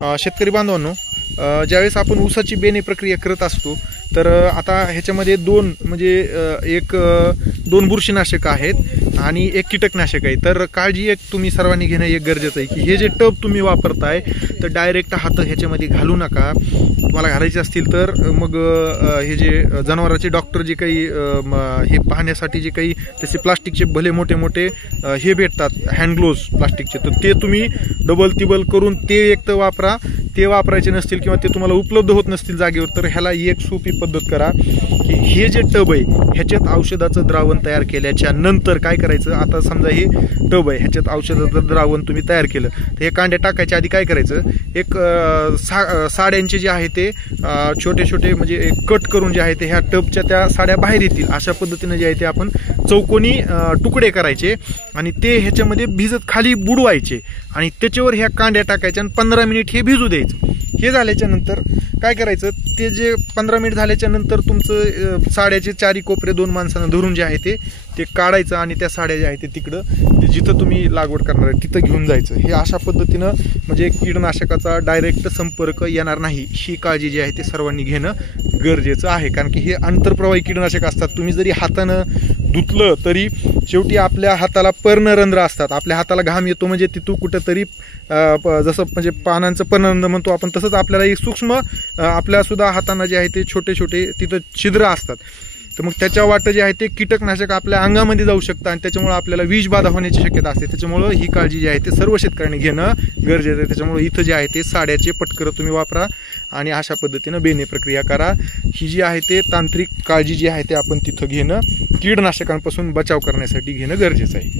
शेतकरी बांधवांनो, ज्यावेळेस आपण ऊसाची बेणे प्रक्रिया करत असतो तर आता ह्याच्यामध्ये दोन बुरशीनाशक आहेत आणि एक कीटकनाशक आहे। तर काळजी एक तुम्ही सर्वांनी घेणं एक गरजेचं आहे की हे जे टब तुम्ही वापरताय तर डायरेक्ट हात ह्याच्यामध्ये घालू नका। तुम्हाला घालायचे असतील तर मग हे जे जनावरांचे डॉक्टर जे काही हे पाहण्यासाठी जे काही तसे प्लास्टिकचे भले मोठे मोठे हे भेटतात हँड ग्लोव्स प्लास्टिकचे, तर ते तुम्ही डबल तिबल करून ते एक तर वापरा। ते वापरायचे नसतील किंवा ते तुम्हाला उपलब्ध होत नसतील जागेवर तर ह्याला एक सोपी पद्धत करा की हे जे टब आहे ह्याच्यात औषधाचं द्रावण तयार केल्याच्या नंतर काय करायचं। आता समजा हे टब आहे, ह्याच्यात औषधाचं द्रावण तुम्ही तयार केलं तर हे कांड्या टाकायच्या आधी काय करायचं, एक साड्यांचे जे आहे ते छोटे छोटे म्हणजे कट करून जे आहे ते ह्या टबच्या त्या साड्या बाहेर येतील अशा पद्धतीने जे आहे ते आपण चौकोनी तुकडे करायचे आणि ते ह्याच्यामध्ये भिजत खाली बुडवायचे आणि त्याच्यावर ह्या कांड्या टाकायच्या आणि 15 मिनिट हे भिजू द्यायचं। हे झाल्याच्या नंतर काय करायचं, ते जे 15 मिनिट झाल्याच्या नंतर तुमचं साड्याचे चारी कोपरे दोन माणसांना धरून जे आहे ते काढायचं आणि त्या साड्या ज्या आहेत ते तिकडं जिथं तुम्ही लागवड करणार आहे तिथं घेऊन जायचं। हे अशा पद्धतीनं म्हणजे कीटकनाशकाचा डायरेक्ट संपर्क येणार नाही ही काळजी जी आहे ते सर्वांनी घेणं गरजेचं आहे। कारण की हे आंतरप्रवाही कीटकनाशक असतात, तुम्ही जरी हातानं धुतलं तरी शेवटी आपल्या हाताला पर्णरंध्र असतात, आपल्या हाताला घाम येतो म्हणजे तिथून कुठंतरी जसं म्हणजे पानांचं पर्णरंध्र म्हणतो आपण तसंच आपल्याला एक सूक्ष्म आपल्या सुद्धा हातांना जे आहे ते छोटे छोटे तिथं छिद्र असतात। तर मग त्याच्या वाटं जे आहे ते कीटकनाशक आपल्या अंगामध्ये जाऊ शकतं आणि त्याच्यामुळे आपल्याला विषबाधा होण्याची शक्यता असते। त्याच्यामुळं ही काळजी जी आहे ते सर्व शेतकऱ्यांनी घेणं गरजेचं आहे। त्याच्यामुळे इथं जे आहे ते साड्याचे पटकरं तुम्ही वापरा आणि अशा पद्धतीनं बेणे प्रक्रिया करा। ही जी आहे ते तांत्रिक काळजी जी आहे ते आपण तिथं घेणं कीटकनाशकांपासून बचाव करण्यासाठी घेणं गरजेचं आहे।